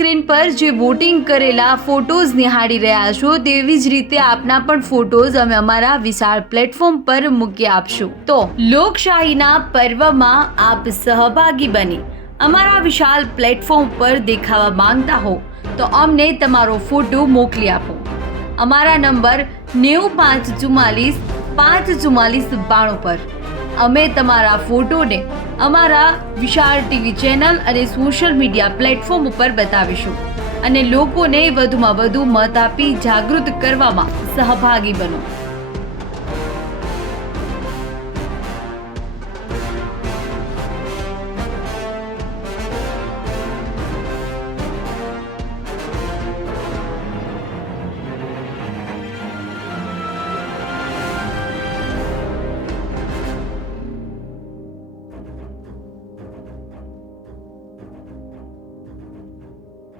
Screen પર જે voting કરેલા ફોટોઝ નિહાળી રહ્યા છો તેવી જ રીતે આપના પણ ફોટોઝ અમે અમારા વિશાળ પ્લેટફોર્મ પર મૂકી આપશું। તો લોકશાહીના પર્વમાં આપ સહભાગી બની અમારા વિશાળ પ્લેટફોર્મ પર દેખાવા માંગતા હો તો અમને તમારો ફોટો મોકલી આપો। અમારા નંબર 9544 54492 પર અમે તમારા ફોટોને અમારા વિશાળ ટીવી ચેનલ અને સોશિયલ મીડિયા પ્લેટફોર્મ ઉપર બતાવીશું અને લોકોને વધુમાં વધુ મત આપી જાગૃત કરવામાં સહભાગી બનો।